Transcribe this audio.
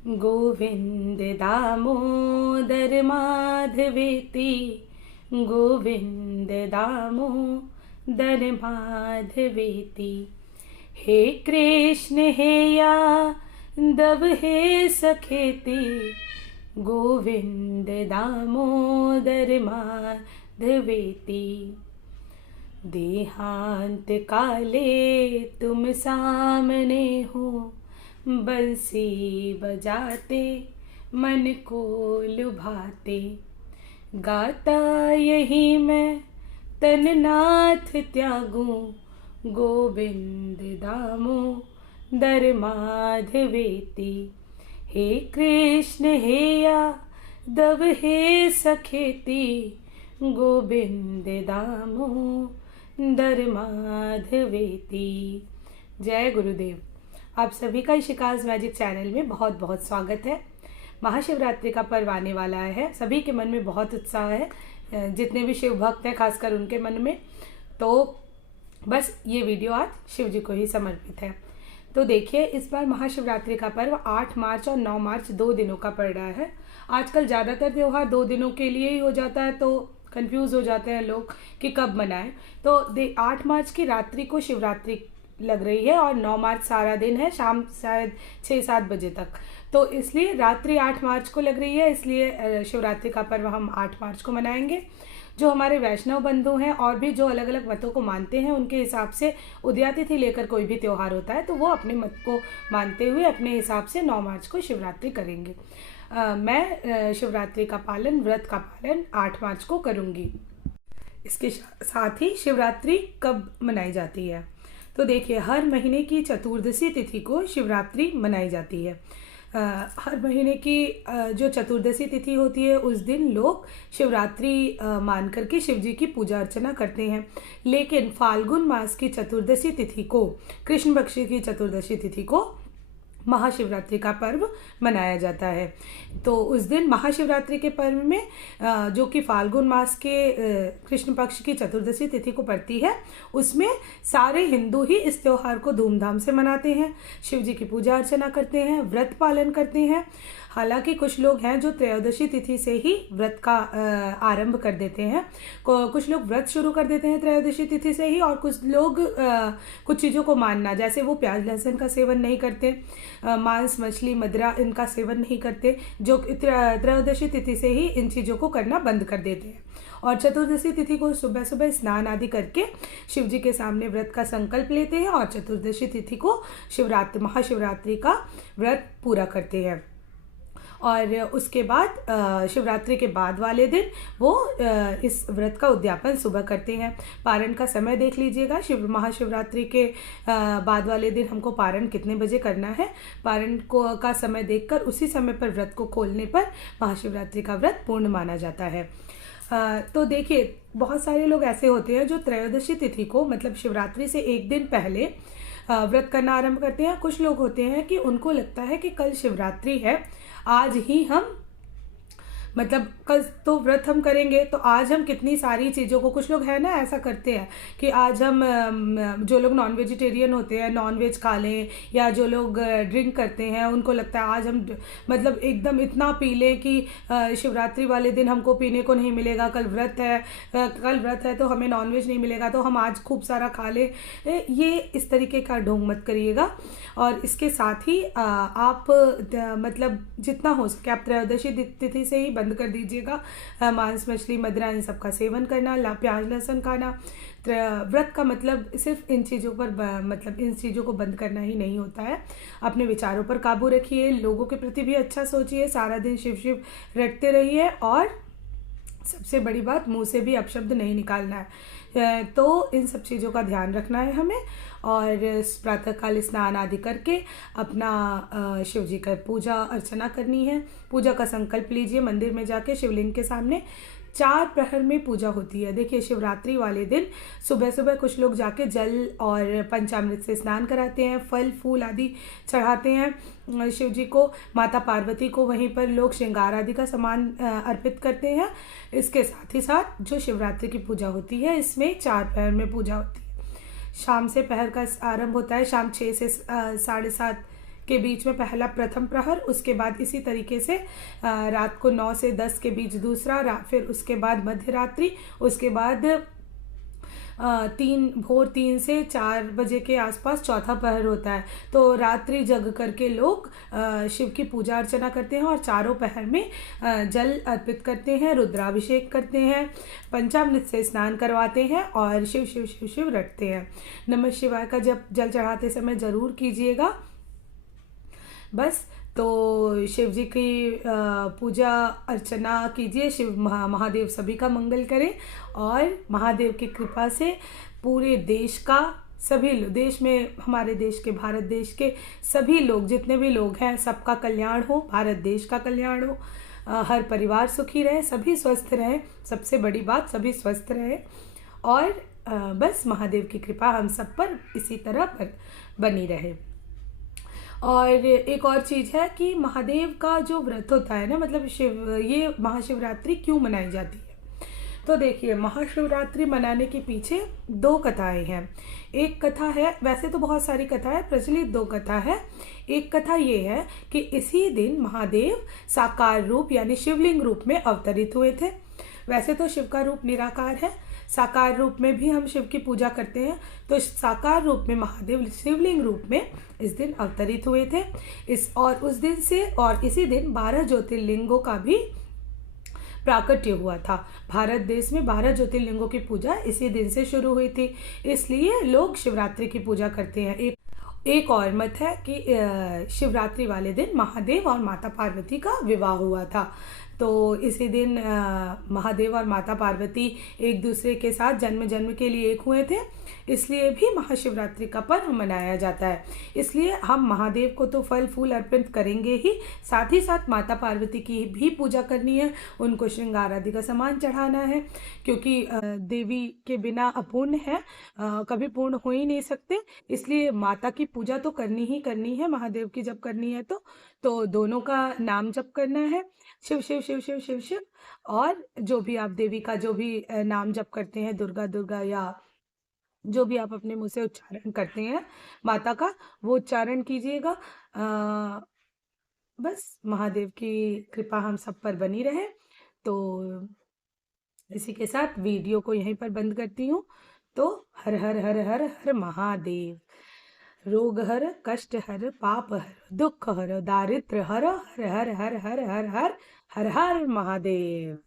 गोविंद दामोदर माधवेति, गोविंद दामोदर माधवेति। हे कृष्ण हे यादव हे सखेति, गोविंद दामोदर माधवेति। देहांत काले तुम सामने हो, बंसी बजाते मन को लुभाते। गाता यही मैं तननाथ त्यागूं, गोविंद दामोदर माधवेति। हे कृष्ण हे यादव हे सखेति, गोविंद दामोदर माधवेति। जय गुरुदेव। आप सभी का इशिकाज मैजिक चैनल में बहुत बहुत स्वागत है। महाशिवरात्रि का पर्व आने वाला है, सभी के मन में बहुत उत्साह है, जितने भी शिव भक्त हैं खासकर उनके मन में। तो बस ये वीडियो आज शिव जी को ही समर्पित है। तो देखिए, इस बार महाशिवरात्रि का पर्व 8 मार्च और 9 मार्च 2 दिनों का पड़ रहा है। आजकल ज़्यादातर त्यौहार 2 दिनों के लिए ही हो जाता है, तो कंफ्यूज हो जाते हैं लोग कि कब मनाएं। तो 8 मार्च की रात्रि को शिवरात्रि लग रही है और 9 मार्च सारा दिन है, शाम शायद 6-7 बजे तक। तो इसलिए रात्रि 8 मार्च को लग रही है, इसलिए शिवरात्रि का पर्व हम 8 मार्च को मनाएंगे। जो हमारे वैष्णव बंधु हैं और भी जो अलग अलग मतों को मानते हैं, उनके हिसाब से उदयातिथि लेकर कोई भी त्यौहार होता है तो वो अपने मत को मानते हुए अपने हिसाब से 9 मार्च को शिवरात्रि करेंगे। मैं शिवरात्रि का पालन, व्रत का पालन 8 मार्च को करूँगी। इसके साथ ही शिवरात्रि कब मनाई जाती है, तो देखिए, हर महीने की चतुर्दशी तिथि को शिवरात्रि मनाई जाती है। हर महीने की जो चतुर्दशी तिथि होती है उस दिन लोग शिवरात्रि मान करके शिव जी की पूजा अर्चना करते हैं। लेकिन फाल्गुन मास की चतुर्दशी तिथि को, कृष्ण पक्ष की चतुर्दशी तिथि को महाशिवरात्रि का पर्व मनाया जाता है। तो उस दिन महाशिवरात्रि के पर्व में जो कि फाल्गुन मास के कृष्ण पक्ष की चतुर्दशी तिथि को पड़ती है, उसमें सारे हिंदू ही इस त्योहार को धूमधाम से मनाते हैं, शिव जी की पूजा अर्चना करते हैं, व्रत पालन करते हैं। हालांकि कुछ लोग हैं जो त्रयोदशी तिथि से ही व्रत का आरंभ कर देते हैं, कुछ लोग व्रत शुरू कर देते हैं त्रयोदशी तिथि से ही, और कुछ लोग कुछ चीज़ों को मानना, जैसे वो प्याज लहसुन का सेवन नहीं करते, मांस मछली मदिरा इनका सेवन नहीं करते, जो त्रयोदशी तिथि से ही इन चीज़ों को करना बंद कर देते हैं। और चतुर्दशी तिथि को सुबह सुबह स्नान आदि करके शिव जी के सामने व्रत का संकल्प लेते हैं और चतुर्दशी तिथि को महाशिवरात्रि का व्रत पूरा करते हैं। और उसके बाद शिवरात्रि के बाद वाले दिन वो इस व्रत का उद्यापन सुबह करते हैं। पारण का समय देख लीजिएगा, महाशिवरात्रि के बाद वाले दिन हमको पारण कितने बजे करना है, पारण का समय देखकर उसी समय पर व्रत को खोलने पर महाशिवरात्रि का व्रत पूर्ण माना जाता है। तो देखिए, बहुत सारे लोग ऐसे होते हैं जो त्रयोदशी तिथि को, मतलब शिवरात्रि से एक दिन पहले व्रत करना आरंभ करते हैं। कुछ लोग होते हैं कि उनको लगता है कि कल शिवरात्रि है, आज ही हम, मतलब कल तो व्रत हम करेंगे तो आज हम कितनी सारी चीज़ों को, कुछ लोग हैं ना ऐसा करते हैं कि आज हम, जो लोग नॉन वेजिटेरियन होते हैं नॉन वेज खा लें, या जो लोग ड्रिंक करते हैं उनको लगता है आज हम मतलब एकदम इतना पी लें कि शिवरात्रि वाले दिन हमको पीने को नहीं मिलेगा, कल व्रत है तो हमें नॉन वेज नहीं मिलेगा तो हम आज खूब सारा खा लें। ये इस तरीके का ढोंग मत करिएगा। और इसके साथ ही आप मतलब जितना हो सके आप त्रयोदशी तिथि से ही बंद कर दीजिएगा मांस मछली मदिरा इन सब का सेवन करना, प्याज लहसुन खाना। व्रत का मतलब सिर्फ इन चीज़ों पर, मतलब इन चीज़ों को बंद करना ही नहीं होता है। अपने विचारों पर काबू रखिए, लोगों के प्रति भी अच्छा सोचिए, सारा दिन शिव शिव रटते रहिए, और सबसे बड़ी बात, मुंह से भी अपशब्द नहीं निकालना है। तो इन सब चीज़ों का ध्यान रखना है हमें। और प्रातःकाल स्नान आदि करके अपना शिव जी का पूजा अर्चना करनी है। पूजा का संकल्प लीजिए, मंदिर में जाके शिवलिंग के सामने 4 प्रहर में पूजा होती है। देखिए, शिवरात्रि वाले दिन सुबह सुबह कुछ लोग जाके जल और पंचामृत से स्नान कराते हैं, फल फूल आदि चढ़ाते हैं शिव जी को। माता पार्वती को वहीं पर लोग श्रृंगार आदि का सामान अर्पित करते हैं। इसके साथ ही साथ जो शिवरात्रि की पूजा होती है, इसमें 4 प्रहर में पूजा होती है। शाम से पहर का आरंभ होता है, शाम 6 से 7:30 के बीच में पहला प्रथम प्रहर, उसके बाद इसी तरीके से रात को 9 से 10 के बीच दूसरा, फिर उसके बाद मध्य रात्रि, उसके बाद भोर 3 से 4 बजे के आसपास चौथा पहर होता है। तो रात्रि जग करके लोग शिव की पूजा अर्चना करते हैं और चारों पहर में जल अर्पित करते हैं, रुद्राभिषेक करते हैं, पंचामृत से स्नान करवाते हैं और शिव शिव शिव शिव रटते हैं। नमः शिवाय का जब जल चढ़ाते समय ज़रूर कीजिएगा। बस तो शिव जी की पूजा अर्चना कीजिए। शिव महादेव सभी का मंगल करें और महादेव की कृपा से पूरे देश का, सभी देश में, हमारे देश के, भारत देश के सभी लोग, जितने भी लोग हैं, सबका कल्याण हो, भारत देश का कल्याण हो, हर परिवार सुखी रहे, सभी स्वस्थ रहें। सबसे बड़ी बात, सभी स्वस्थ रहे और बस महादेव की कृपा हम सब पर इसी तरह पर बनी रहे। और एक और चीज़ है कि महादेव का जो व्रत होता है ना, मतलब ये महाशिवरात्रि क्यों मनाई जाती है। तो देखिए, महाशिवरात्रि मनाने के पीछे 2 कथाएं हैं। एक कथा है, वैसे तो बहुत सारी कथा है, प्रचलित 2 कथा है। एक कथा ये है कि इसी दिन महादेव साकार रूप यानी शिवलिंग रूप में अवतरित हुए थे। वैसे तो शिव का रूप निराकार है, साकार रूप में भी हम शिव की पूजा करते हैं। तो साकार रूप में महादेव शिवलिंग रूप में इस दिन अवतरित हुए थे। उस दिन से और इसी दिन 12 ज्योतिर्लिंगों का भी प्राकट्य हुआ था। भारत देश में 12 ज्योतिर्लिंगों की पूजा इसी दिन से शुरू हुई थी, इसलिए लोग शिवरात्रि की पूजा करते हैं। एक और मत है कि शिवरात्रि वाले दिन महादेव और माता पार्वती का विवाह हुआ था। तो इसी दिन महादेव और माता पार्वती एक दूसरे के साथ जन्म जन्म के लिए एक हुए थे, इसलिए भी महाशिवरात्रि का पर्व मनाया जाता है। इसलिए हम महादेव को तो फल फूल अर्पित करेंगे ही, साथ ही साथ माता पार्वती की भी पूजा करनी है, उनको श्रृंगार आदि का सामान चढ़ाना है, क्योंकि देवी के बिना अपूर्ण है, कभी पूर्ण हो ही नहीं सकते। इसलिए माता की पूजा तो करनी ही करनी है, महादेव की जब करनी है तो दोनों का नाम जप करना है, शिव शिव शिव शिव शिव शिव। और जो भी आप देवी का जो भी नाम जप करते हैं, दुर्गा दुर्गा, या जो भी आप अपने मुंह से उच्चारण करते हैं माता का, वो उच्चारण कीजिएगा। बस महादेव की कृपा हम सब पर बनी रहे। तो इसी के साथ वीडियो को यहीं पर बंद करती हूँ। तो हर हर हर हर हर महादेव। रोग हर, कष्ट हर, पाप हर, दुख हर, दारिद्र हर, हर हर हर हर हर हर हर हर महादेव।